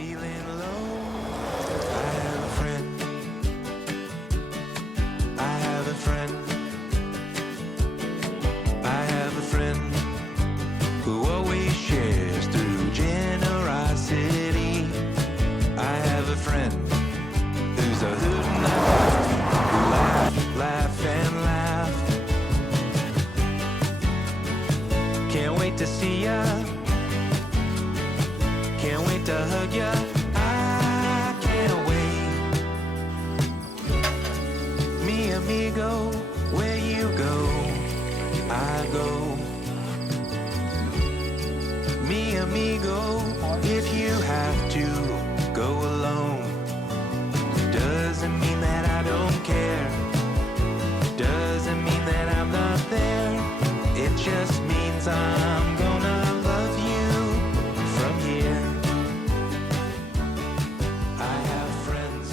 feeling low, I have a friend. I have a friend. I have a friend who always shares through generosity. I have a friend who's a hoot and a hoot, who laugh, laugh and laugh. Can't wait to see ya. Can't wait to hug ya. I can't wait. Mi amigo, where you go, I go. Mi amigo, if you have to go alone, doesn't mean that I don't care. Doesn't mean that I'm not there. It just means I'm gonna love you from here. I have friends.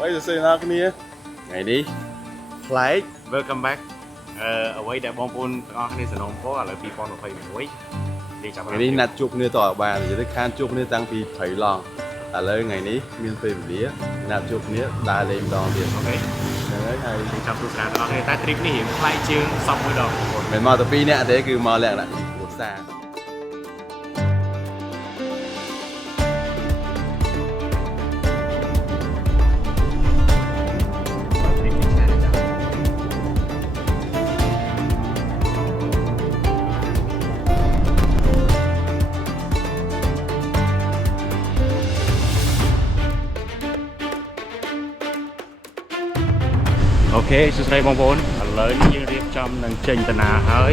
Bây giờ xin nào cái này ngày đi flight Welcome back អ្វីដែលបងប្អូនទាំងអស់គ្នាសនំពោឥឡូវ2021នេះចាប់ ngày đi nạt chụp nữa tỏ bà thì tới khan chụp nữa tăng thì thấy lòng à lời ngày ní miền tây vía nạt chụp nữa đa lên đòn tiền អូខេ đấy hay ចាំទស្សនាទាំងអស់គ្នាតែ trip នេះរៀងថ្លៃជាងសពមួយដង mình mò tập pi nè thế cứ mò lẹ lại của xa ok សួស្តីបងប្អូនឥឡូវនេះយើងរៀបចំនឹងចេញតាណាហើយ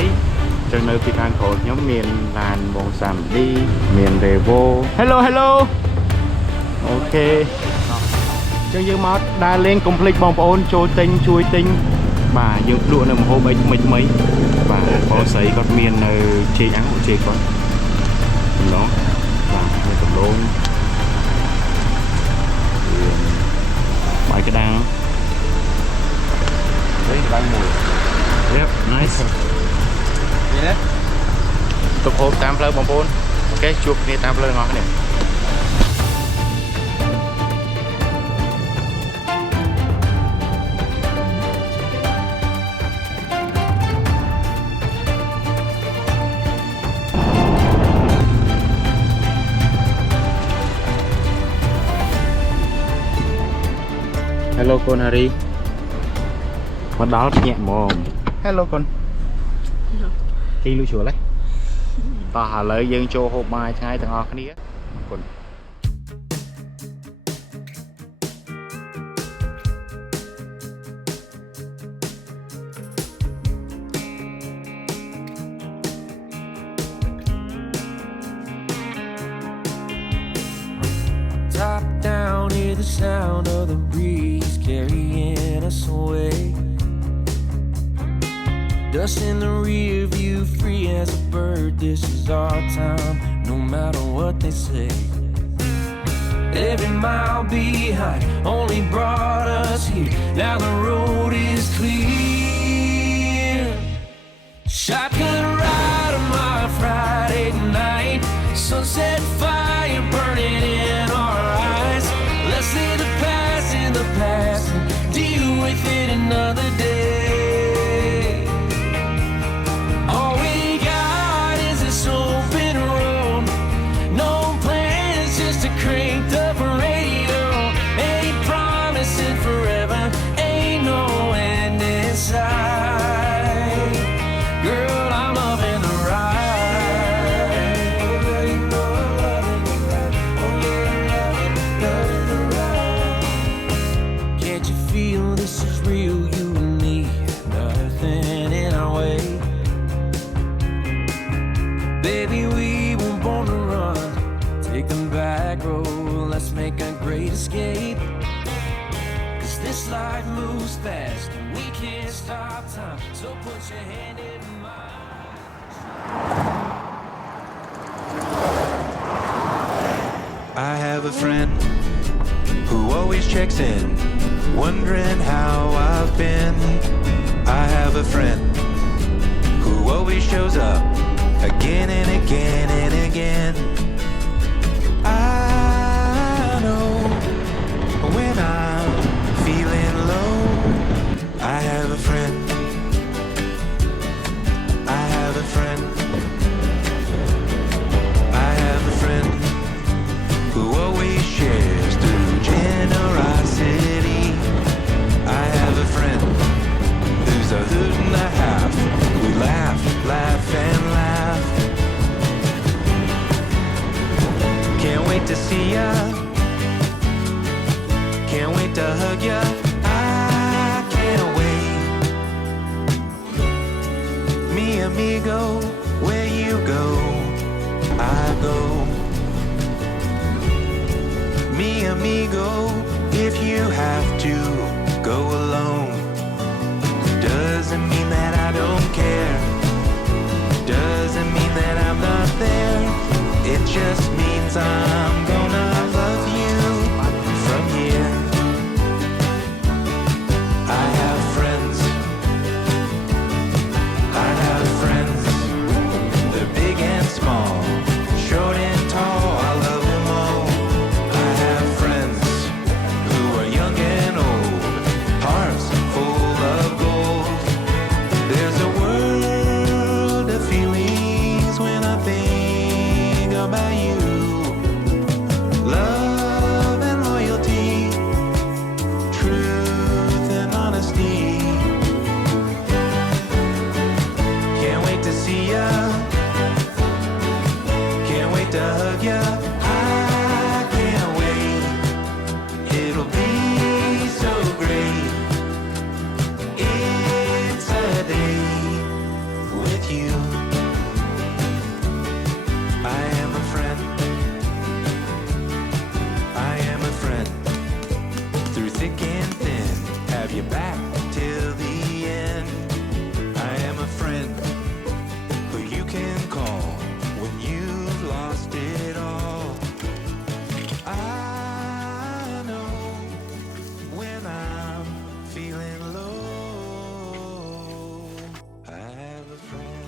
ចឹងនៅពីខាងក្រោយខ្ញុំមានឡានបងសាមឌីមាន Revo Hello Hello អូខេចឹងយើងមកដើរលេងកុំភ្លេចបងប្អូនចូលទិញជួយទិញបាទយើងភ្លក់នៅម្ហូបអីថ្មីថ្មីបាទបងស្រីគាត់មាននៅជេកអាំងជេកគាត់ម្ដងបាទមានដំឡូងបាយក្តាំងđấy đang mùi yep nice gì đấy ទុកហូបតាមផ្លូវបងប្អូនអូខេជួបគ្នាតាមផ្លូវទាំងអស់គ្នា Hello កូន Harry មកដល់ភ្ញាក់ហ្មង Hello កូនទីលូជួលហើយតោះឥឡូវយើងចូលហូបបាយថ្ងៃទាំងអស់គ្នាកូន Top down, hear the sound of the breeze carrying us away. Dust in the rear view, free as a bird. This is our time, no matter what they say. Every mile behind only brought us here. Now the road is clear. Shotgun ride on my Friday night. Sunset fire burning in our eyes. Let's leave the past in the past and deal with it another day. All we got is this open road. No plans, just a cranked up radio. Ain't promising forever, ain't no end in sight. Girl, I'm loving the ride. Can't you feel this is real, you and me? Nothing in our way. Baby, we were born to run. Take them back road, let's make a great escape. 'Cause this life moves fast and we can't stop time. So put your hand in mine. I have a friend who always checks in, wondering how I've been. I have a friend who always shows up again and again and again. I know when I'm feeling low, I have a friend. I have a friend. I have a friend who always shares through generosity. I have a friend who's a hoot and a half. We laugh, laugh, and laugh. Can't wait to see ya. Can't wait to hug ya. I can't wait. Mi amigo, where you go, I go. Mi amigo, if you have to go alone, doesn't mean that I don't care. Doesn't mean that I'm not there. It just means I'm gonna love you from here. I have friends. I have friends. They're big and small, short and tall. I love them all. I have friends who are young and old, hearts full of gold. There's a world of feelings when I think about you. Love and loyalty, truth and honesty. Can't wait to see ya. Can't wait to hug ya. I can't wait. It'll be so great. It's a day with you. I am a friend. I am a friend. Through thick and thin, have your back till the end. I am a friend who you can call when you've lost it all. I know when I'm feeling low, I have a friend.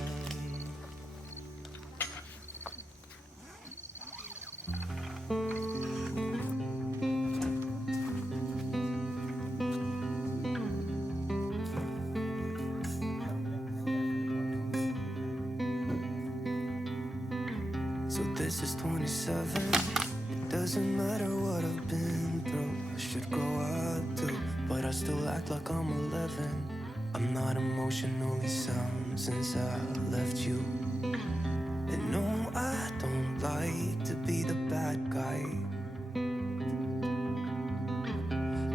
So this is 27. It doesn't matter what I've been through. I should grow up too, but I still act like I'm 11. I'm not emotionally sound since I left you. And no, I don't like to be the bad guy.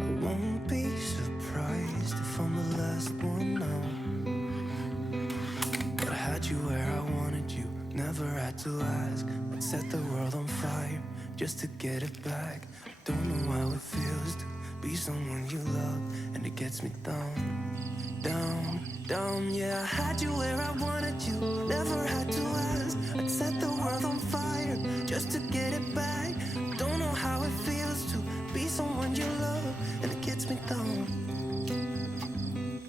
I won't be surprised if I'm the last one now. But I had you where I wanted you, never had to ask. I'd set the world on fire just to get it back. Don't know how it feels to be someone you love, and it gets me down, down, down. Yeah, I had you where I wanted you, never had to ask. I'd set the world on fire just to get it back. Don't know how it feels to be someone you love, and it gets me down.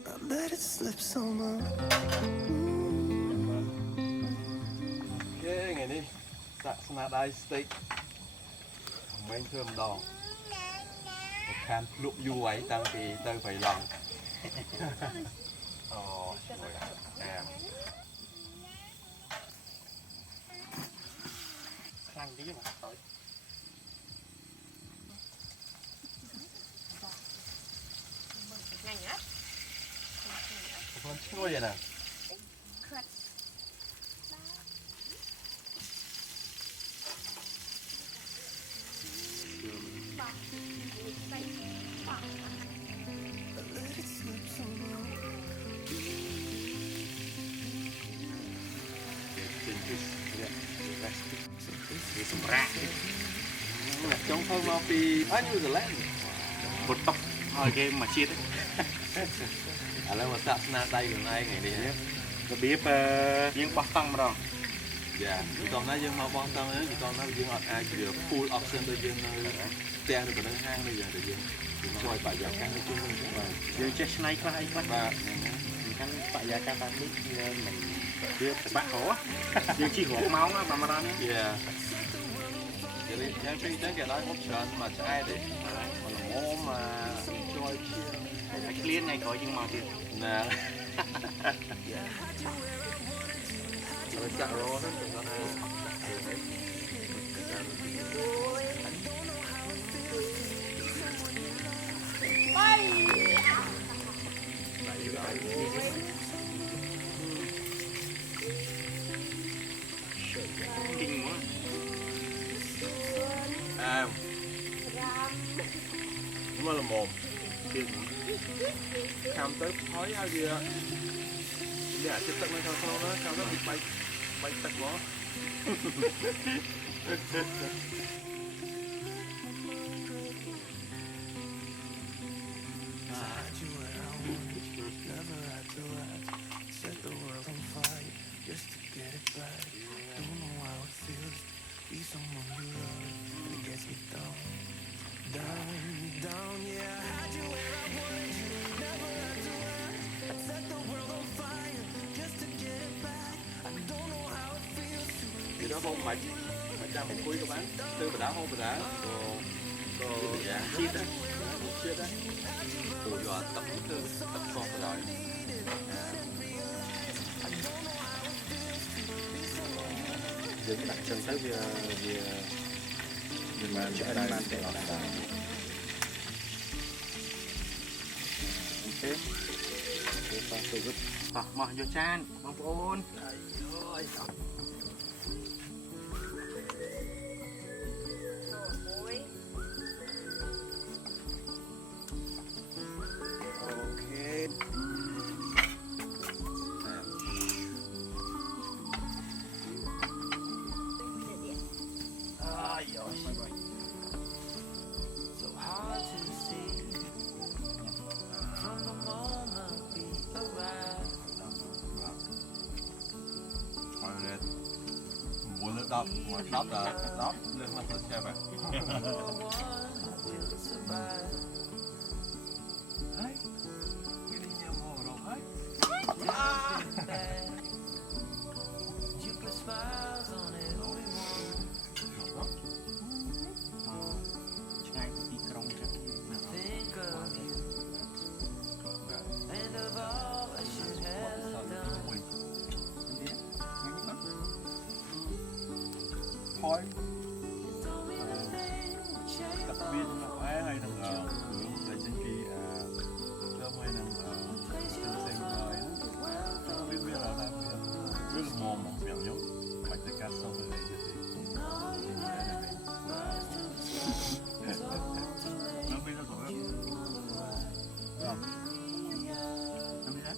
I let it slip somehow. Okay, ngày điដាក់ស្នាដៃ steak មិនធ្វើម្ដងខានលក់យូរហើយតាំងពីទៅបៃឡង់អូជួយអាខ្លាំងទីមកទៅខ្លួនឈ្ងុយណាសម្រាប់ចង់ធ្វើមកពីញូហ្សេឡង់បុតតុកឲ្យគេមកជាតិឥឡូវមកសាក់ស្នាដៃខ្លួនឯងថ្ងៃនេះ របៀបយើងបោះតង់ម្ដង dạ chỉ còn nó dương mau quan tâm nữa chỉ còn nó dương ngọt ai chỉ được full option tôi dương tiền được bên hang bây giờ thì dương rồi phải giờ căng nói chung mình យើងចេះឆ្នៃខ្លះអីខ្លះ và ខាងបរិយាកាសតាមនេះមិនវាពិបាករកយើងជិះរកម៉ោងប្រហែលនេះ dạ vậy thì em suy đến cái đó option mà trái đấy mà là mô mà enjoy chia ហើយឃ្លានថ្ងៃក្រោយយើងមកទៀត nè rồi chặt rô nó từng con kinh quá à đúng là một cam tới khói ao gì ạ dạ chụp tận lên thôi nó cam nó bị bay bay tận quá Had you where I wanted you, never had to ask. Set the world on fire just to get it back. Don't know how it feels to be someone you love, and it gets me down, down, down. Yeah, I had you where I wanted you, never had to ask. Set the world on fire just to get it back. I don't know how it feels to thì đó không phải cha mình khui các bạn tư bà đá không bà đá cô dạ chia đấy chia đấy tụi giờ tập tư tập con bà đáយើងដាក់chânទៅវាបានឆ្អិនបានតែអត់ដែរអូខេទៅប៉ះទៅវឹកប៉ះមកយកចានបងប្អូន so hard to see from the moment we arrive. mọi người muốn nước đắp mà đắp là đắp lên mặt là xe vậy You're one will survive. đấy cái đi nhà mồ đâu đấy You put smiles on everyone. ឆ្ងាយពីក្រុងចឹង Think of you and of all I should have done. thôi Told me the thing would change tập viên nó phải hay thằng hướng để trên kỳ cơm hay thằng trên xem rồi nó biết là làm biết là mồm một miệng nhúc phải tất cả xong rồi để gì nó biết nó rồi không nó biết đấy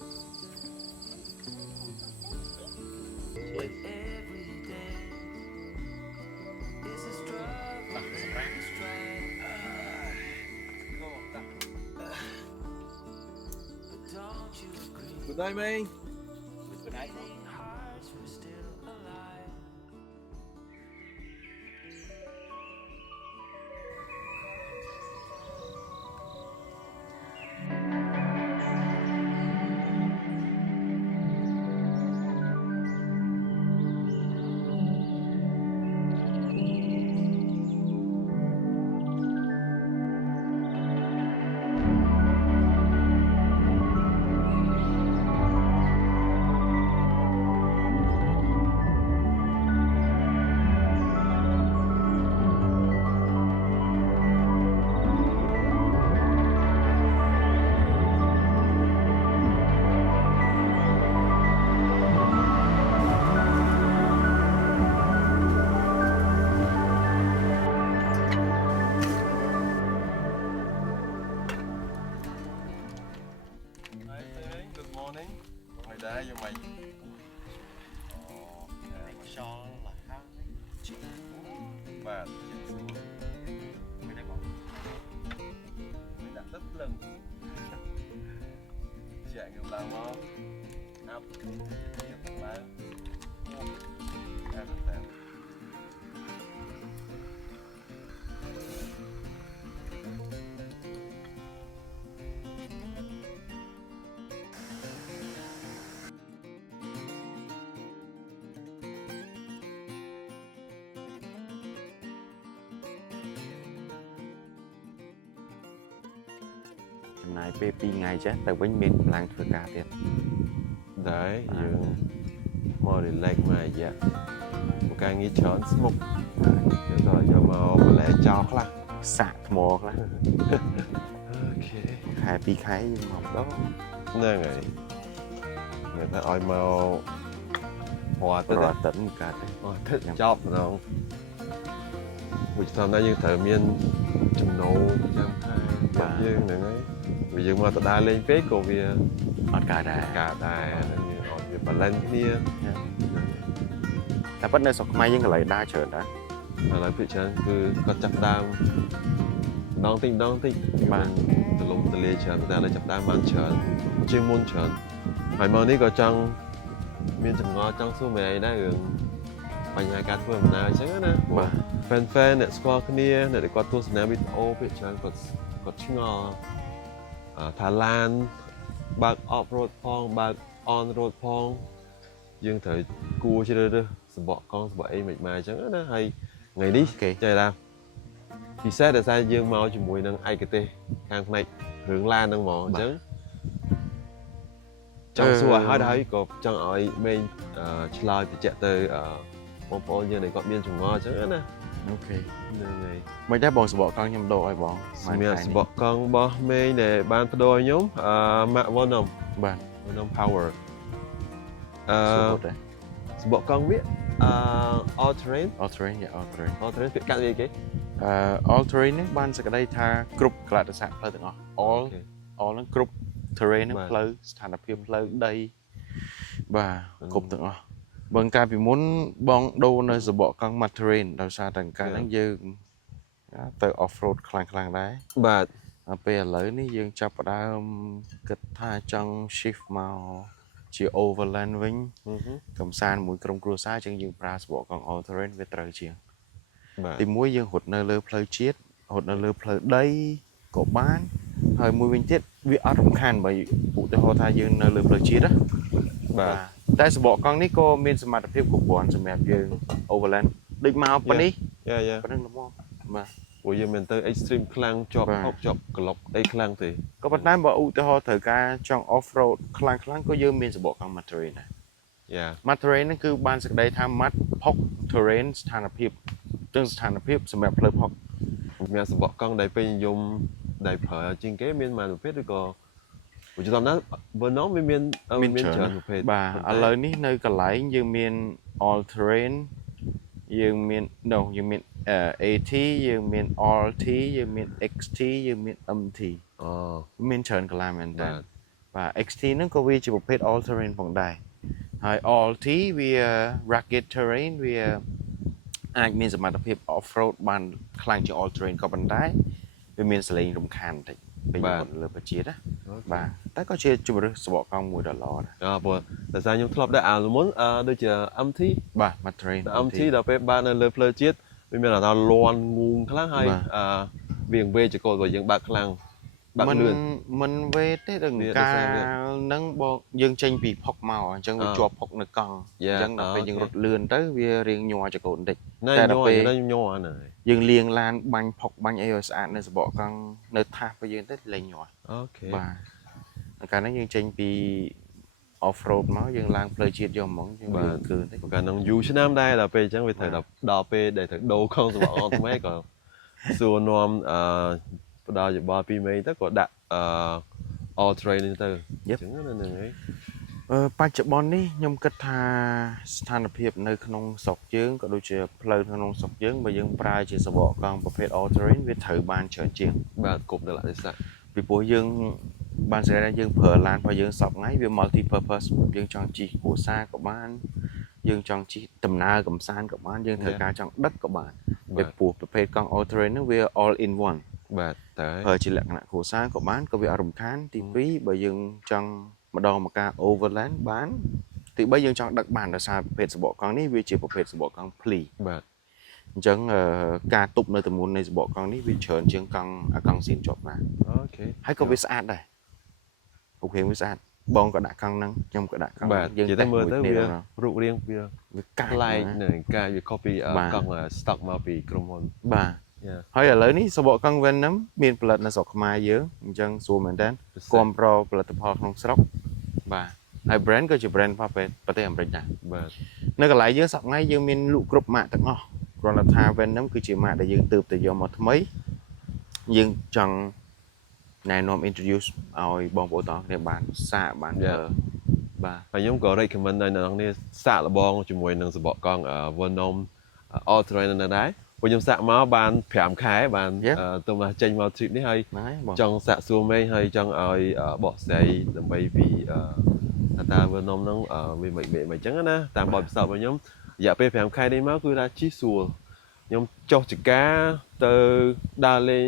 every day. It's a struggle, it's strife. But don't you agree? good day mình Beating hearts, we're still alive. good morning mày đã vô mày cho là hai và mình đã bỏ mày đã rất lần chạy ngược làm không up ឡើងតែ ចំណាយពេល2ថ្ងៃចេះទៅវិញមានកម្លាំងធ្វើការទៀត đấy dương mò relax mà dạ một cái nghĩ chọn smoke rồi cho màu lẽ cho khla សាក់ថ្មខ្លះ ok ខែ2ខែយើងមកដល់ nè người người ta oi màu hòa ប្រ tới តិនកើតទេ hòa tới chọc rồi vì sao nay dương thở miên chừng nấu chăm hai dương này ấy vì dương mà ta đa lên phết của vì អត់កើតដែរ cả đài ở việc bà lên cái nia តែប៉ុន្តែនៅស្រុកខ្មែរយើងកន្លែងដើរច្រើនដែរ mà lại bị chân cứ có chập đam đón tinh Bạn. từ lùng từ lìa chân ta lại chập đam bán chân chuyên môn chân phải mơ ní có chân miên chừng ngó chân xuống mày đã hưởng bà nhà cá thua mà nào chứ nè Bạn. fan nè squad cái nia nè để qua tour snap with ô bị chân có chừng ngó Thái Lan bạc off road phong bạc on road phong dương thời cua chơi đây sờ bọ con sờ bọ em mệt mài chẳng á hay ngày đi chơi nào thì xét là sao dương mau chỉ mùi năng ai cái tê càng này hướng lan năng mỏ chứ trong xua hỏi đấy có trong ở bên chơi thì chạy tới bóng phố như này có biên trùng ngò chứ nè អូខេ này មិនដែរបងសបកកង់ខ្ញុំដូរឲ្យបង មានសបកកង់របស់មេងដែលបានបដូរខ្ញុំម៉ាក់វ៉ននំ បាទ វ៉ននំ power សបកដែរ សបកកង់វាall terrain all terrain យ៉ា all terrain all terrain ពាក្យកាត់វាគេ all terrain នេះបានសក្តីថាគ្រប់កលៈទេសៈផ្លូវទាំងអស់ all all ហ្នឹងគ្រប់ terrain ហ្នឹងផ្លូវស្ថានភាពផ្លូវដីបាទគ្រប់ទាំងអស់បើកាលពីមុនបងដូរនៅសបកកង់ mat terrain ដោយសារតែកាលហ្នឹងយើងទៅ off road ខ្លាំងដែរ បាទ ពេលឥឡូវនេះយើងចាប់ផ្ដើមគិតថាចង់ shift មកជា overland វិញកំសាន្តមួយក្រុមគ្រួសារជាងយើងប្រើសបកកង់ all terrain វាត្រូវជាង ទីមួយយើងរត់នៅលើផ្លូវជាតិរត់នៅលើផ្លូវដីក៏បានហើយមួយវិញទៀតវាអត់រំខានបើឧទាហរណ៍ថាយើងនៅលើផ្លូវជាតិណា បាទ តែសបកកង់នេះក៏មានសមត្ថភាពគ្រប់គ្រាន់សម្រាប់យើង overland ដូចមកប៉ុណ្នេះ យ៉ា ប៉ុណ្្នឹងល្មមបាទ ព្រោះយើងមិនទៅ extreme ខ្លាំងជាប់ហុកជាប់ក្លុកអីខ្លាំងទេ ក៏ប៉ុន្តែបើឧទាហរណ៍ត្រូវការចង់ off road ខ្លាំងក៏យើងមានសបកកង់ mat terrain ដែរ យ៉ា mat terrain ហ្នឹងគឺបានសេចក្តីថា mat ផុក terrain ស្ថានភាពទាំងស្ថានភាពសម្រាប់ផ្លូវផុក មានសបកកង់ដែលពេញនិយមដែលប្រើជាងគេមានមួយប្រភេទឬក៏ឧទាហរណ៍ណាបើណោវាមានច្រើនប្រភេទ បាទឥឡូវនេះនៅកន្លែងយើងមាន all terrain យើងមានយើងមាន AT យើងមាន RT យើងមាន XT យើងមាន MT អូ មានច្រើនកន្លែងមែនតើ បាទ បាទ XT ហ្នឹងក៏វាជាប្រភេទ all terrain ផងដែរហើយ RT វា rugged terrain វាអាចមានសមត្ថភាព off road បានខ្លាំងជាង all terrain ក៏ប៉ុន្តែវាមានសលេងរំខានបន្តិចពេលយើងលើបជាតិណាបាទតែក៏ជាជំរឿសសបកកង់មួយដ៏ល្អដែរ ព្រោះតែសារខ្ញុំធ្លាប់ដែរមុនដូចជា MT បាទ mat terrain MT ដល់ពេលបាននៅលើផ្លូវជាតិវាមានអារម្មណ៍លន់ងូងខ្លាំងហើយវាងវេចកលរបស់យើងបើកខ្លាំងបើកលឿន មិនវេទេដល់កាលហ្នឹងបងយើងចេញពីផុកមកអញ្ចឹងវាជាប់ផុកនៅកង់អញ្ចឹងដល់ពេលយើងរត់លឿនទៅវារៀងញ័រចកូនបន្តិច តែដល់ពេលញ័រហ្នឹង យើងលាងឡានបាញ់ផុកបាញ់អីឲ្យស្អាតនៅសបកកង់នៅថាសរបស់យើងទៅលេងញ័រ អូខេ បាទកាលហ្នឹងយើងចេញពី off road មកយើងឡើងផ្លូវជាតិយកហ្មងយើងគឺតិច កាលហ្នឹងយូរឆ្នាំដែរដល់ពេលអញ្ចឹងវាត្រូវដល់ពេលដែលត្រូវដូរខំសបកអត់ថ្មីក៏សួរនាំផ្ដល់យោបល់ពីមេទៅក៏ដាក់all terrain នេះទៅអញ្ចឹងហ្នឹងហើយ បច្ចុប្បន្ននេះខ្ញុំគិតថាស្ថានភាពនៅក្នុងស្រុកយើងក៏ដូចជាផ្លូវក្នុងស្រុកយើងបើយើងប្រើជាសបកកង់ប្រភេទ all terrain វាត្រូវបានច្រើនជាង បាទគ្រប់ដល់ទេសៈ ពីព្រោះយើងបានស្គាល់ថាយើងប្រើឡានរបស់យើងសពថ្ងៃវា multi purpose យើងចង់ជិះគ្រួសារក៏បានយើងចង់ជិះដំណើរកំសាន្តក៏បានយើងត្រូវការចង់ដឹកក៏បានពីព្រោះប្រភេទកង់ all terrain ហ្នឹងវា all in one បាទតើ ប្រើជាលក្ខណៈគ្រួសារក៏បានក៏វាអត់រំខានទី2បើយើងចង់ ម្ដងមកការ overland បានទី3យើងចង់ដឹកបានដោយសារប្រភេទសបកកង់នេះវាជាប្រភេទសបកកង់ភ្លី បាទ អញ្ចឹងការទប់នៅទម្ងន់នៃសបកកង់នេះវាច្រើនជាងកង់សៀនជាប់ណា អូខេ ហើយក៏វាស្អាតដែរអូខេវាស្អាតបងក៏ដាក់កង់ហ្នឹងខ្ញុំក៏ដាក់កង់ បាទយើងតែមើលទៅវារូបរាងវា កាយ ប្លែកនឹងការវា copy កង់ stock មកពីក្រុមហ៊ុន បាទ Yeah. ហើយឥឡូវនេះសបកកង់ Venom មានផលិតនៅស្រុកខ្មែរយើងអញ្ចឹងស្រួលមែនតើគ្រប់គ្រងផលិតផលក្នុងស្រុកបាទហើយ brand ក៏ជា brand ប្រទេសអាមេរិកដែរ បាទ នៅកន្លែងយើងសប្តាហ៍ថ្ងៃយើងមានលក់គ្រប់ម៉ាកទាំងអស់គ្រាន់តែថា Venom គឺជាម៉ាកដែលយើងទើបតែយកមកថ្មីយើងចង់ណែនាំ introduce ឲ្យបងប្អូនទាំងអស់គ្នាបានសាកបានមើលបាទ ហើយខ្ញុំក៏ recommend ឲ្យអ្នកនរគ្នាសាកល្បងជាមួយនឹងសបកកង់ Venom all terrain នៅដែរពួកខ្ញុំសាកមកបាន5ខែបានទៅមកចេញមក trip នេះហើយ ហ្នឹងហើយបង ចង់សាកសួរមេហើយចង់ឲ្យបកស្រាយដើម្បីពីថា Venom ហ្នឹងវាមិនអញ្ចឹងណាតាមបទពិសោធន៍របស់ខ្ញុំរយៈពេល5ខែនេះមកគឺថាជិះស្រួលខ្ញុំចុះចកាទៅដើរលេង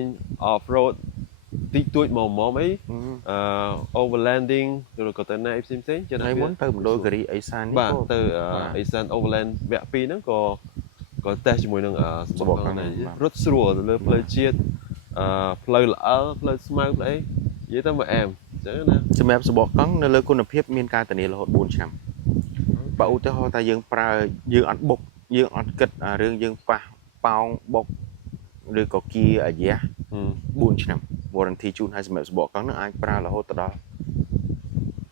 off road តិចតួចមកអីoverlanding ឬក៏ទៅណាផ្សេងៗចឹង ហើយមុនទៅមណ្ឌលគិរីអេសាននេះ បាទទៅអេសាន overland វគ្គ2ហ្នឹងក៏តេស្តជាមួយនឹងសបកកង់នេះរត់ស្រួលទៅលើផ្លូវជាតិផ្លូវល្អផ្លូវស្មៅផ្លូវអីនិយាយទៅមកអែមអញ្ចឹងណា សម្រាប់សបកកង់នៅលើគុណភាពមានការធានារហូត4ឆ្នាំបើឧទាហរណ៍ថាយើងប្រើយើងអត់បុកយើងអត់គិតរឿងយើងប៉ះប៉ោងបុកឬក៏គៀអាយ៉ា4ឆ្នាំ warranty ជូនឲ្យសម្រាប់សបកកង់នឹងអាចប្រើរហូតដល់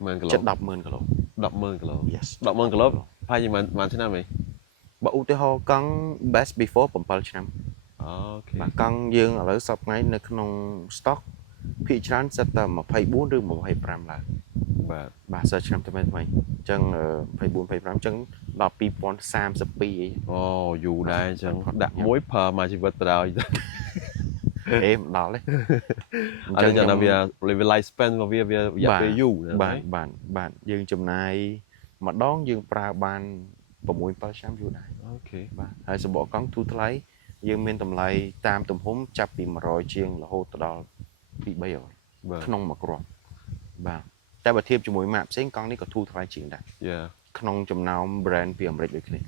10000គីឡូ ជិត 100,000 គីឡូ 100,000គីឡូ yes 100,000គីឡូប្រហែលជាប៉ុន្មានឆ្នាំហី បើឧទាហរណ៍កង់ best before 7ឆ្នាំ អូខេ បាទកង់យើងឥឡូវសប្តាហ៍ថ្ងៃនៅក្នុង stock ភាគច្រើនសិតតែ24ឬ25ឡើង បាទ បាទសិតឆ្នាំថ្មីអញ្ចឹង24 25អញ្ចឹងដល់2032អី អូយូរដែរអញ្ចឹងដាក់មួយប្រើមួយជីវិតទៅដល់ អេមិនដល់ទេ អញ្ចឹងថាវា life span របស់វារយៈពេលយូរ បាទយើងចំណាយម្ដងយើងប្រើបាន6 7ឆ្នាំយូរដែរ អូខេ បាទហើយសបកកង់ទូថ្លៃយើងមានតម្លៃតាមទំហំចាប់ពី100ជាងរហូតដល់ពី300 បាទ ក្នុងមួយគ្រាប់បាទតែបើធៀបជាមួយម៉ាកផ្សេងកង់នេះក៏ធូរថ្លៃជាងដែរ យ៉ា ក្នុងចំណោម brand ពីអាមេរិកដូចគ្នា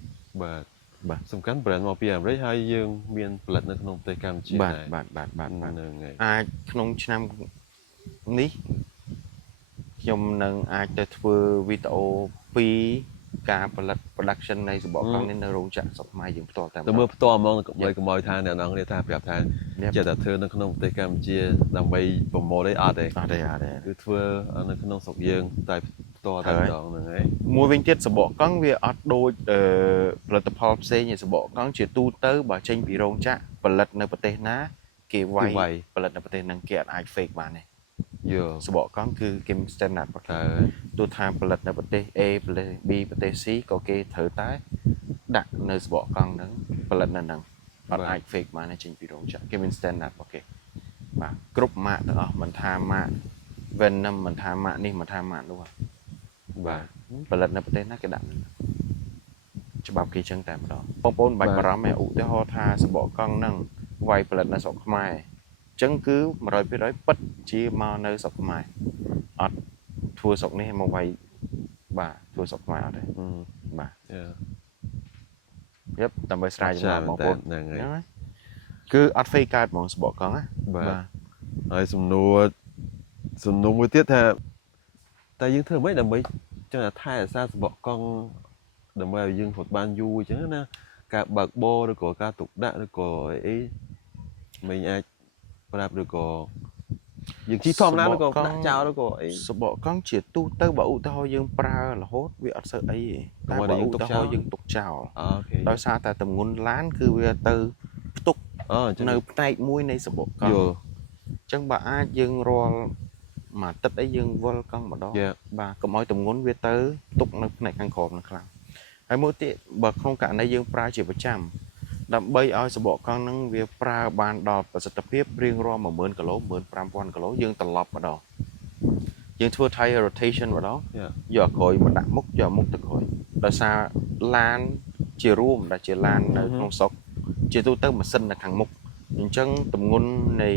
បាទ បាទ សំខាន់ brand មកពីអាមេរិកហើយយើងមានផលិតនៅក្នុងប្រទេសកម្ពុជា បាទ ដែរ បាទ ហ្នឹងហើយ អាចក្នុងឆ្នាំនេះខ្ញុំនឹងអាចទៅធ្វើវីដេអូពីការផលិត production នៃសបកកង់នេះនៅរោងចក្រស្រុកខ្មែរយើងផ្ទាល់តែ ទៅមើលផ្ទាល់ហ្មងកុំឲ្យថាអ្នកនរគ្នាថាប្រាប់ថាចិត្តតែធ្វើនៅក្នុងប្រទេសកម្ពុជាដើម្បីប្រម៉ូទអីអត់ទេ អត់ទេ គឺធ្វើនៅក្នុងស្រុកយើងតែផ្ទាល់តែម្ដងហ្នឹងហើយ មួយវិញទៀតសបកកង់វាអត់ដូចផលិតផលផ្សេងឯសបកកង់ជាទូទៅបើចេញពីរោងចក្រផលិតនៅប្រទេសណាគេវាយផលិតនៅប្រទេសហ្នឹងគេអាច fake បានទេ យល់ សបកកង់គឺគេ standard របស់គេ តើ ទោះថាផលិតនៅប្រទេស A ប្រទេស B ប្រទេស C ក៏គេត្រូវតែដាក់នៅសបកកង់ហ្នឹងផលិតនៅហ្នឹងអត់អាច fake បានទេចេញពីរោងចក្រគេមាន standard របស់គេបាទគ្រប់ម៉ាកទាំងអស់មិនថាម៉ាក Venom មិនថាម៉ាកនេះមិនថាម៉ាកនោះ បាទ ផលិតនៅប្រទេសណាគេដាក់ច្បាប់គេចឹងតែម្ដងបងប្អូនបាច់បារម្ភឯឧទាហរណ៍ថាសបកកង់ហ្នឹងវាយផលិតនៅស្រុកខ្មែរចឹងគឺ 100% ពិតជាមកនៅស្រុកខ្មែរអត់ធ្វើស្រុកនេះមកវាយបាទធ្វើស្រុកខ្មែរអត់ទេបាទ យ៉ា យប់ដើម្បីស្រាយចំណាប់បងប្អូន ហ្នឹងហើយ ហ្នឹងហើយគឺអត់ fake កើតហ្មងសបកកង់ណា បាទហើយសំណួរមួយទៀតថាតែយើងធ្វើមិនដើម្បីចឹងថាថែរក្សាសបកកង់ដើម្បីឲ្យយើងរត់បានយូរអញ្ចឹងណាការបើកបរឬក៏ការទុកដាក់ឬក៏អីមិនអាចប្រាប់ឬក៏យើងជីធម្មតាឬក៏ដាក់ចោលឬក៏អី សបកកង់ជាទូទៅបើឧទាហរណ៍យើងប្រើរហូតវាអត់សូវអីទេតែបើឧទាហរណ៍យើងទុកចោល អូខេ ដោយសារតែទម្ងន់ឡានគឺវាទៅផ្ទុក អូអញ្ចឹង នៅផ្នែកមួយនៃសបកកង់ យល់ អញ្ចឹងបើអាចយើងរាល់មួយអាទិត្យអីយើងវិលកង់ម្ដង យ៉ា បាទកុំឲ្យទម្ងន់វាទៅទុកនៅផ្នែកខាងក្រោមនឹងខ្លាំងហើយមួយទៀតបើក្នុងករណីយើងប្រើជាប្រចាំដើម្បីឲ្យសបកកង់ហ្នឹងវាប្រើបានដល់ប្រសិទ្ធភាពរៀងរាល់10000គីឡូ15000គីឡូយើងត្រឡប់ម្ដងយើងធ្វើ tire rotation ម្ដង យ៉ា យកក្រោយមកដាក់មុខយកមុខទៅក្រោយដោយសារឡានជារួមដែលជាឡាននៅក្នុងស្រុកជាទូទៅម៉ាស៊ីននៅខាងមុខអញ្ចឹងទម្ងន់នៃ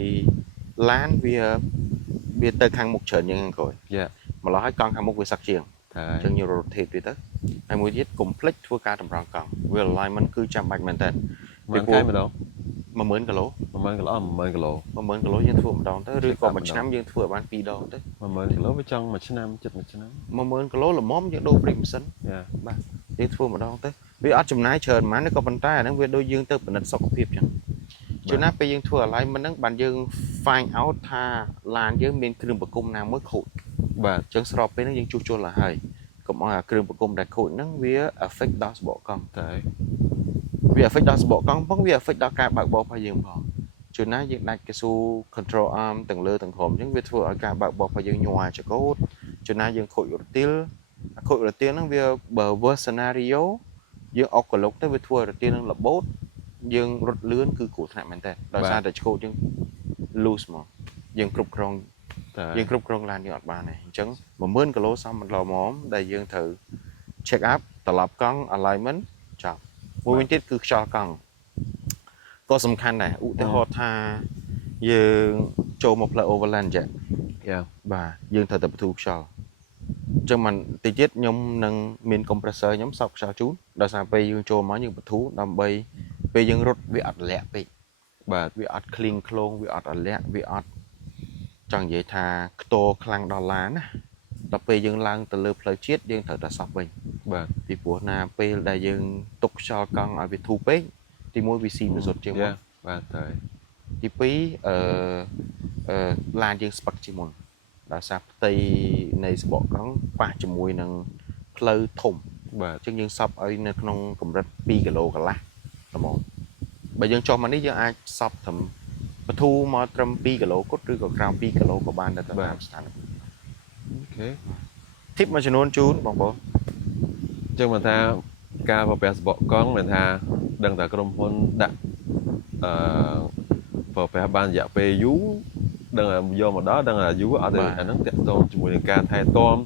ឡានវាទៅខាងមុខច្រើនជាងខាងក្រោយ យ៉ា អ mà lo hết con hai một với sắc chiềng chân nhiều rotate đi tới hai mũi giết complex thua ca tầm răng con vì alignment cứ chăm bạch mình tên mình cái mà đâu mà mướn cả lỗ mà mướn cái lỗ dân thua một đòn tới rồi còn một năm dân thua bán phi đòn tới mà mướn cái lỗ với trong một năm chật một năm mà mướn cả lỗ là móm những đô brim sân ba dân thua một đòn tới vì ở trong này chờ mà nó có bàn tay nó về đôi dương tới bản sọc phiệp chẳng cho nên bây giờ thua alignment nó bàn dương find out tha làn với miền kêu bậc cung nào mới khụi và chân sọp bên nó dân chu chu là hay cũng là kêu bậc cung đại khụi nó vía affect đó bộ con vì affect đó bộ con không vì affect đó cả bạc bộ phải dừng bỏ cho nên những đặt cái su control arm từng lơ từng hòm những việc thua ở cả bạc bộ phải dừng nhòa cho cốt cho nên dừng khụi đầu tiên nó vì bờ vơ scenario dừng ốc của lúc tới việc thua đầu tiên là bốt dừng rút lươn cứ cụ thể mình tên đó ra để cho dừng loose mà dừng cục rong lan như bạn này chứng mà mướn cái lỗ xong mình lò móm đây dừng thử check up tập lập con alignment chào mỗi bên tiết cứ cho con có sầm khăn này ủ thế họ tha dừng cho một là overland vậy và dừng thử tập thu cho cho mình tí chết nhóm nâng miền compressor nhóm sọc sao chú đó sao bây dừng cho mấy những thú đầm bây dừng rút bị ạt lẹ bị ạt clean clone bị ạt lẹ bị ạt chẳng vậy thà to khăn đỏ lá nè đập bây dừng lang từ lớp lời chết dừng thử ta sọc bình thì của na bây đại dừng tục cho con ở việt thu bế thì mỗi vị xin rút trên thì phí lan dừng spark chỉ muốn đã sắp tây này sẽ bỏ con qua cho mùi nâng plơ thùng chân dừng sọc ở nơi nông cũng rất pi cái lô cả lá là một bây giờ cho mà nếu như ai sọc thầm thu mà trăm pi cái lô cốt rưỡi còn rau pi cái lô của ban đã làm sẵn tip mà cho nôn chú bằng bố chân mà tha ca và bè bỏ con mình tha đăng tại công hôn đặt và bè ban dạ bè dú đăng là do mà đó đăng là dú ở đây anh nó tiện tôn cho mùi ca thay tôn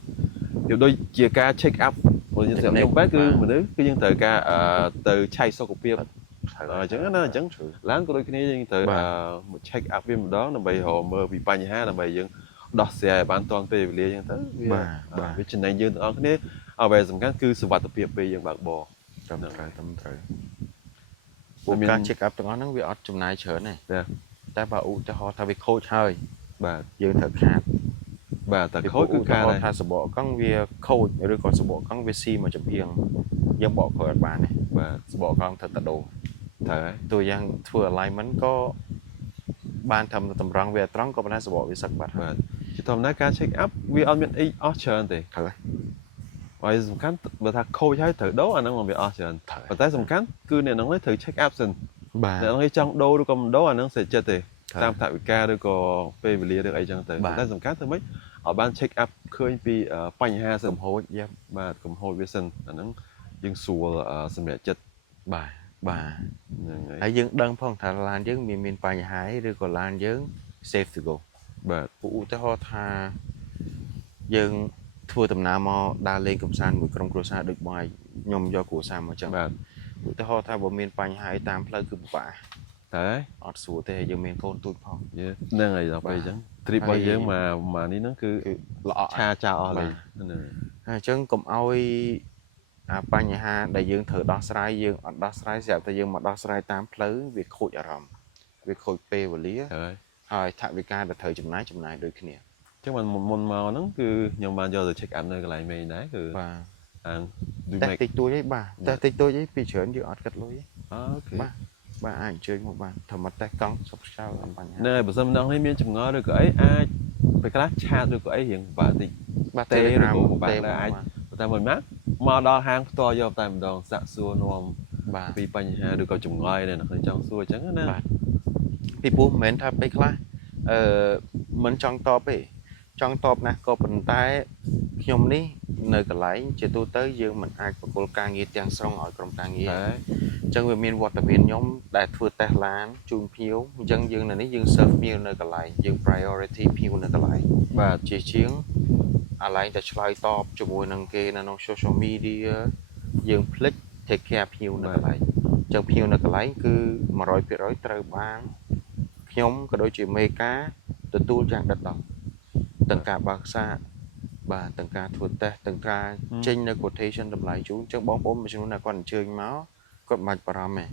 điều đôi chia ca check up một nhân trong bác cứ mình nữ cứ nhân từ ca từ chay sau cuộc phim chẳng nó chẳng láng của đôi khi từ một check up phim đó là bày hồ mơ bị bay ha là bày dương đọt xe bán toàn về liền như thế vì chuyện này dương ở cái ở về dùng các cư sự vật tập việc về dương bạc bò tâm thời ca check up tụi nó bị ở trong này chở này ta bảo cho họ thay vì coach hơi dương thật hạt ta coach cứ ca này thay sự bỏ con việc coach rồi còn sự bỏ con việc si mà chụp hiền dương bỏ khỏi bạn này sự bỏ con thật đồ tôi đang thua alignment có ban thầm tầm răng về trắng có ban sự bỏ về sắc bát chỉ tầm nãy ca check up vì anh biết ấy option thì vậy dùng cán và ta khôi trái thử đấu anh đang làm việc option và tại dùng cán cứ này nó nói thử check up dần để nó thấy trong đô được còn đấu anh nó sẽ chết thì tam tại ca được có về về được ấy chẳng tới tại dùng cán thử mấy ở ban check up khơi bị bành ha sầm hôi mà cầm hôi về sân nó dừng sùa sầm lệ chết bà ấy dương đơn phong thà lan dương miền Tây hải rồi còn lan dương safe to go phụ cho họ thà dương thua tầm nào mà đa lên cầm san một trong crossa được bài nhom do của san mà chẳng phụ cho họ thà bộ miền Tây hải tam plei cứ bả đấy ọt sủa thế dương miền thôn tụi phong nên ngày đó bây chẳng trip bao giờ mà ní nó cứ lọ cha ở đây chân cầm oi ba nhà ha đại dương thử đo sai dương đo sai dẹp tại dương mà đo sai tam plei việc khôi ở rầm việc khôi pe và lía rồi thạ việc ca là thời chừng này đôi khi nè chứ mình màu nó cứ nhưng mà giờ check up nơi cái này mình đấy cứ ta tịch tôi với bị chớn như ọt cất lối ba ảnh chơi một bàn thầm mặt tay cong sọc sao làm bàn này bữa giờ đang thấy miếng chừng ngó được cái ai phải cái cha được cái hiện bà tê của bạn là ai ta mình mát mà đo hang to do tay mình đòn sạ xua nôm vì bánh ha được có chủng ngòi này nó trong xua trắng nè thì bố mến thà bê khla mình trong top nè có bàn tay nhom ní nơi cả lái chỉ tôi tới dương mình ai có cô ca nghe tiếng xong ở trong ca nghe chân về miền vọt miền nhóm đại thừa tè lán chun phiếu dân dương này ní dương surf miêu nơi cả lái dương priority phiếu nơi cả lái và chỉ chiến lại để slide top cho mùi năng kê là nó social media dương click take care phiếu nơi cả lái chân phiếu nơi cả lái cứ mà rồi trời bán nhóm cái đối chuyện mê cá từ tu chẳng đất đồng tất cả bạc xa បាទទាំងការធ្វើតេស្តទាំងការចេញនៅ quotation តម្លៃជូនចឹងបងប្អូនមួយចំនួនណាគាត់អញ្ជើញមកគាត់មិនបាច់បារម្ភទេ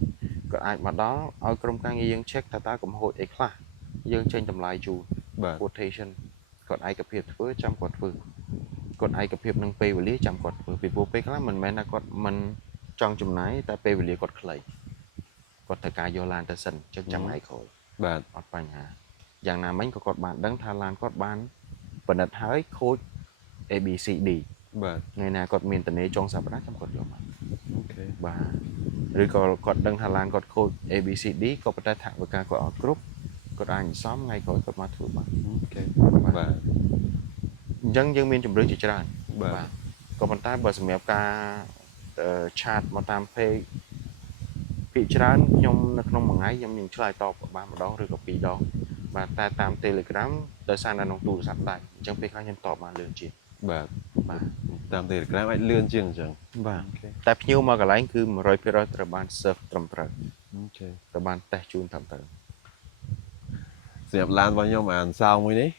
គាត់អាចមកដល់ឲ្យក្រុមការងារយើង check ថាតើកំហុសអីខ្លះយើងចេញតម្លៃជូន quotation គាត់ឯកភាពធ្វើចាំគាត់ធ្វើគាត់ឯកភាពនឹងពេលវេលាចាំគាត់ធ្វើពីព្រោះពេលខ្លះមិនមែនថាគាត់មិនចង់ចំណាយតែពេលវេលាគាត់ខ្លីគាត់ត្រូវការយកឡានទៅសិនចឹងចាំថ្ងៃក្រោយបាទអត់បញ្ហាយ៉ាងណាមិញក៏គាត់បានដឹងថាឡានគាត់បានពិនិត្យហើយខូច ABCD បាទថ្ងៃណាគាត់មានតនេចុងសប្តាហ៍ចាំគាត់យកមកអូខេបាទឬក៏គាត់ដឹងថាឡានគាត់ខូច ABCD ក៏ប៉ុន្តែថវិកាគាត់អត់គ្រប់គាត់អាចសំថ្ងៃក្រោយគាត់មកធ្វើបានអូខេបាទអញ្ចឹងយើងមានជំរឿនជាច្រើនបាទក៏ប៉ុន្តែបើសម្រាប់ការឆាតមកតាម page ពីច្រើនខ្ញុំនៅក្នុងមួយថ្ងៃខ្ញុំនឹងឆ្លើយតបបានម្ដងឬក៏ពីរដងបាទតែតាម Telegram ដោយសារនៅក្នុងទូរស័ព្ទដៃអញ្ចឹងពេលខ្លះខ្ញុំតបបានលឿនជាងបាទតាម Telegram អាចលឿនជាងអញ្ចឹងបាទតែភ្ញៀវមកកន្លែងគឺ 100% ត្រូវបាន serve ត្រឹមត្រូវអូខេត្រូវបានតេស្តជូនត្រឹមត្រូវសម្រាប់ឡានរបស់ខ្ញុំអានសោមួយនេះ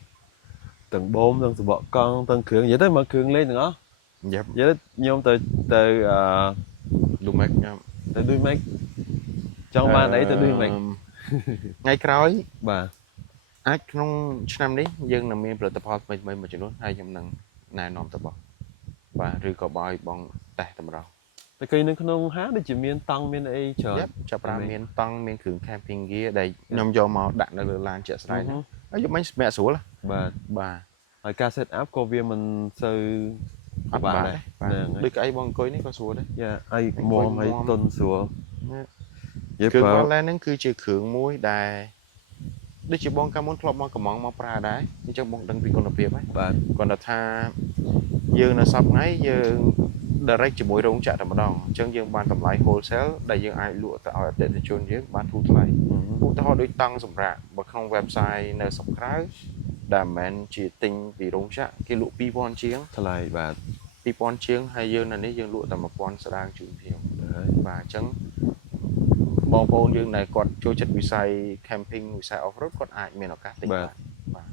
ទាំងបូមទាំងសបកកង់ទាំងគ្រឿងនិយាយទៅមកគ្រឿងលេងទាំងអស់និយាយខ្ញុំទៅឌូម៉ែកខ្ញុំទៅឌូម៉ែកចង់បានអីទៅឌូម៉ែកថ្ងៃក្រោយបាទអាចក្នុងឆ្នាំនេះយើងនឹងមានផលិតផលថ្មីៗមួយចំនួនហើយខ្ញុំនឹងណែនាំទៅបងបាទឬក៏បើឲ្យបងតេស្តតម្រង់តែគេនៅក្នុងហាងដូចជាមានតង់មានអីច្រើនចាប់ប្រាំមានតង់មានគ្រឿង camping gear ដែលខ្ញុំយកមកដាក់នៅលើឡានជាក់ស្ដែងហើយយកមិញសម្រាប់ស្រួលបាទហើយការ set up ក៏វាមិនសូវអត់បានដែរដូចកៅអីបងអង្គុយនេះក៏ស្រួលដែរយ៉ាហើយមុំហើយតុនស្រួលគ្រឿង Holland ហ្នឹងគឺជាគ្រឿងមួយដែលដូចជាបងកាលមុនធ្លាប់មកកំងមកប្រើដែរអញ្ចឹងបងដឹងពីគុណភាពហើយបាទគាត់ថាយើងនៅសប្តាហ៍ថ្ងៃយើង direct ជាមួយរោងចក្រតែម្ដងអញ្ចឹងយើងបានតម្លៃ wholesale ដែលយើងអាចលក់ទៅឲ្យអតិថិជនយើងបានធូរថ្លៃឧទាហរណ៍ដូចតង់សម្រាប់បើក្នុង website នៅស្រុកក្រៅដែលមិនមែនជាទិញពីរោងចក្រគេលក់ 2000 ជាងថ្លៃបាទ 2000 ជាងហើយយើងនៅនេះយើងលក់តែ 1000 ស្ដាងជូនភ្ញៀវបាទអញ្ចឹងបងប្អូនយើងដែលគាត់ចូលចិត្តវិស័យ camping វិស័យ off road គាត់អាចមានឱកាសទិញបានបាទ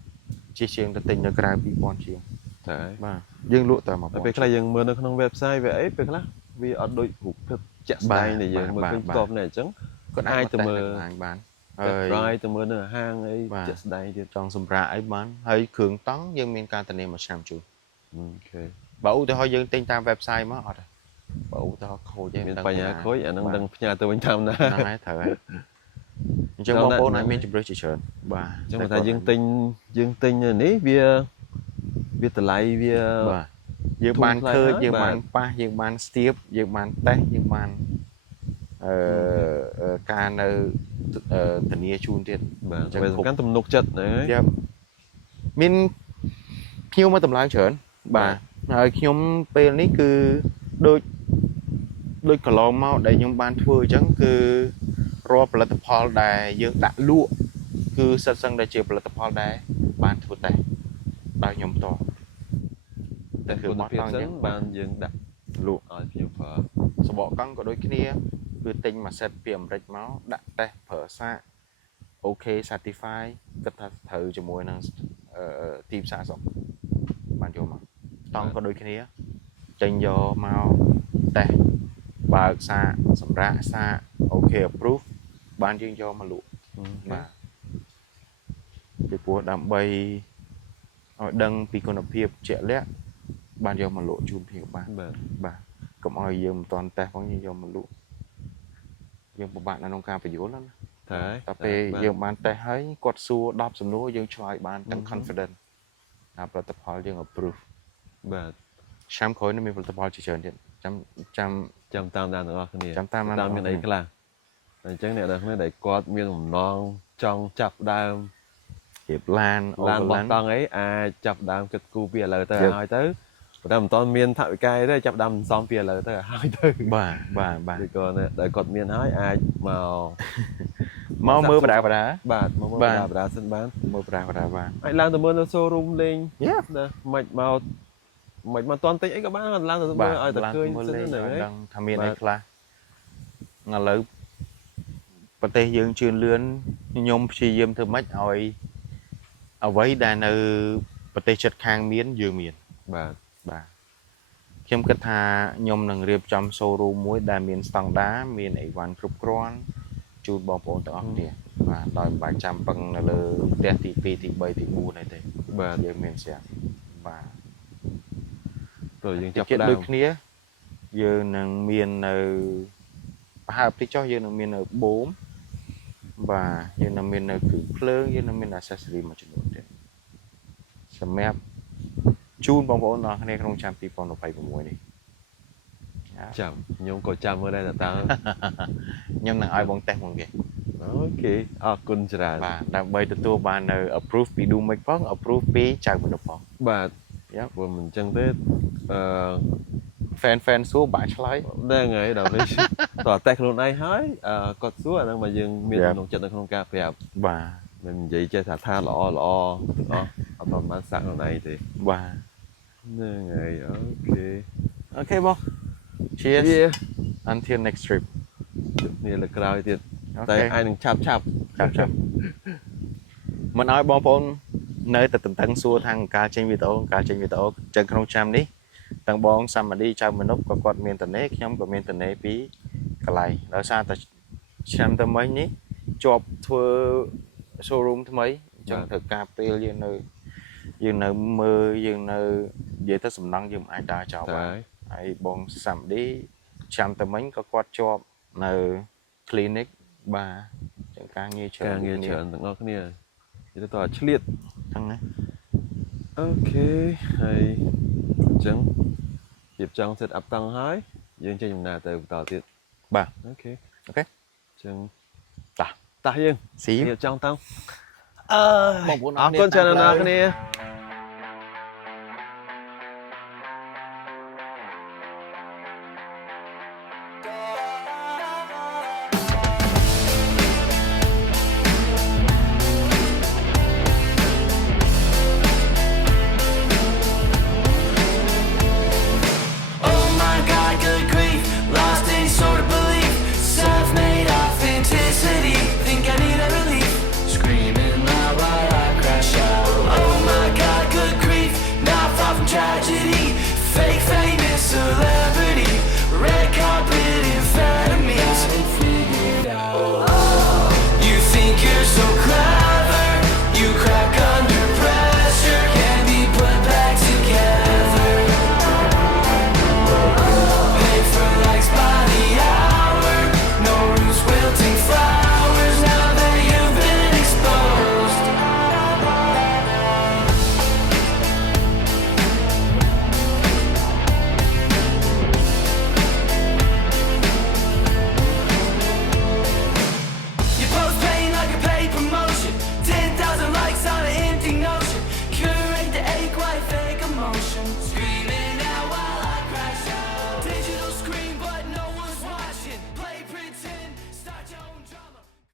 ជាជាងទៅទិញនៅក្រៅ 2000 ជាងបាទយើងលក់តែ1000ពេលខ្លះយើងមើលនៅក្នុង website វាអីពេលខ្លះវាអត់ដូចរូបភាពជាក់ស្ដែងដែលយើងមើលឃើញផ្ទាល់នេះអញ្ចឹងគាត់អាចទៅមើលហាងបានហើយទៅមើលនៅហាងអីជាក់ស្ដែងទៀតចង់សម្រាប់អីបានហើយគ្រឿងតង់យើងមានការធានាមួយឆ្នាំជូនអូខេបើឧទាហរណ៍យើងទិញតាម website មកអត់បើឧទាហរណ៍ខូចឯងមានបញ្ហាខូចអាហ្នឹងដឹងផ្ញើទៅវិញតាមណាហ្នឹងហើយត្រូវហើយអញ្ចឹងបងប្អូនអាចមានជម្រើសជាច្រើនបាទអញ្ចឹងថាយើងទិញនេះវាតម្លៃវាបាទយើងបានឃើញយើងបានប៉ះយើងបានស្ទាបយើងបានតេស្តយើងបានការនៅធានាជូនទៀតបាទអញ្ចឹងសំខាន់ទំនុកចិត្តហ្នឹងហើយមានភ្ញៀវមកតម្លើងច្រើនបាទហើយខ្ញុំពេលនេះគឺដូចកន្លងមកដែលខ្ញុំបានធ្វើអញ្ចឹងគឺរាល់ផលិតផលដែលយើងដាក់លក់គឺសិតសឹងតែជាផលិតផលដែលបានធ្វើតេស្តដោយខ្ញុំផ្ទាល់តែគឺមកតង់យើងបានយើងដាក់លក់ឲ្យភ្ញៀវប្រើសបកកង់ក៏ដូចគ្នាគឺទិញមួយសេតពីអាមេរិកមកដាក់តេស្តប្រើសាក OK certify គិតថាត្រូវជាមួយនឹងទីផ្សារស្រុកបានយកមកតង់ក៏ដូចគ្នាចេញយកមកតេស្តបើកសាកសម្រាប់សាក OK approve បានយើងយកមកលក់បាទពីព្រោះដើម្បីឲ្យដឹងពីគុណភាពជាក់លាក់បានយកមកលក់ជូនភ្ញៀវបានបាទកុំឲ្យយើងមិនទាន់តេស្តផងយើងយកមកលក់យើងពិបាកនៅក្នុងការបញ្យល់ណាតែពេលយើងបានតេស្តហើយគាត់សួរ10សំណួរយើងឆ្លើយបានទាំង confident ថាផលិតផលយើង approve បាទឆ្នាំក្រោយនឹងមានផលិតផលជាច្រើនទៀតចាំតាមដានទាំងអស់គ្នាចាំតាមមានអីខ្លះអញ្ចឹងអ្នកទាំងគ្នាដែលគាត់មានបំណងចង់ចាប់ដើមរៀបឡានបោះតង់អីអាចចាប់ដើមគិតគូរពីឥឡូវទៅឲ្យទៅតែមិនទាន់មានថវិកាទេចាប់ដើមសំពីឥឡូវទៅឲ្យទៅបាទឬក៏ដែលគាត់មានហើយអាចមកមើលបដាបាទមកមើលបដាសិនបានមើលបដាបានអាចឡើងទៅមើលនៅ showroom លេងណាមិនមកតន់តិចអីក៏បានឡើងទៅមើលឲ្យតែឃើញសិនហ្នឹងហើយដឹងថាមានអីខ្លះឥឡូវប្រទេសយើងជឿនលឿនខ្ញុំព្យាយាមធ្វើម៉េចឲ្យអ្វីដែលនៅប្រទេសជិតខាងមានយើងមាន បាទ បាទខ្ញុំគិតថាខ្ញុំនឹងរៀបចំ showroom មួយដែលមានស្តង់ដារមានអីវ៉ាន់គ្រប់គ្រាន់ជូនបងប្អូនទាំងអស់គ្នាបាទដោយមិនបាច់ចាំពឹងនៅលើផ្ទះទី2ទី3ទី4អីទេ បាទ យើងមានស្រាប់បាទ ព្រោះយើង ចាប់ ចាប់ ផ្ដើ ដើ ម ម គ្នាយើងនឹងមាននៅប្រហែលតិចចុះយើងនឹងមាននៅបូមបាទយើងនឹងមាននៅគ្រឿងភ្លើងយើងនឹងមាន accessory មួយចំនួនទៀតសម្រាប់ជូនបងប្អូនទាំងអស់គ្នាក្នុងឆ្នាំ2026នេះ ចាំខ្ញុំក៏ចាំមើលដែរតើ ខ្ញុំនឹងឲ្យបងតេស្តមួយគេ អូខេអរគុណច្រើន បាទដើម្បីទទួលបាននៅ approve ពី Dumic ផង approve ពីចៅមនុស្សផង បាទ យ៉ា ព្រោះមិនអញ្ចឹងទេអឺ fan សួរបាក់ឆ្លើយ ហ្នឹងហើយដល់ពេលតើតែខ្លួនឯងហើយគាត់សួរអាហ្នឹងមកយើងមានក្នុងចិត្តនៅក្នុងការប្រាប់ បាទ មិននិយាយចេះថាល្អល្អអស់អត់បានសាក់ខ្លួនឯងទេ បាទ ហ្នឹងហើយអូខេ អូខេបង cheers until next trip ជួបគ្នាលើក្រោយទៀត អូ តែ ខេ អាចនឹងឆាប់ ចាប់មិនឲ្យបងប្អូននៅតែតន្ទឹងសួរថាការចេញវីដេអូចឹងក្នុងឆ្នាំនេះទាំងបងសាមាឌីចៅមនុស្សក៏គាត់មានតនេខ្ញុំក៏មានតនេពីកន្លែងដោយសារតែឆ្នាំទៅមិញនេះជាប់ធ្វើ showroom ថ្មីអញ្ចឹងត្រូវការពេលយើងនៅមើលយើងនៅនិយាយទៅសំណង់យើងមិនអាចដើរចោលបានហើយបងសាមាឌីឆ្នាំទៅមិញក៏គាត់ជាប់នៅ clinic បាទចឹងការងារច្រើន ការងារច្រើនទាំងអស់គ្នានិយាយទៅឆ្លៀត ហ្នឹងណា អូខេហើយអញ្ចឹងរៀបចំ set up តង់ហើយយើងចេញដំណើរទៅបន្តទៀត បាទ អូខេ អូខេ អញ្ចឹង តោះ តោះយើង See you រៀបចំតង់ បងប្អូន អរគុណច្រើនណាស់គ្នា អ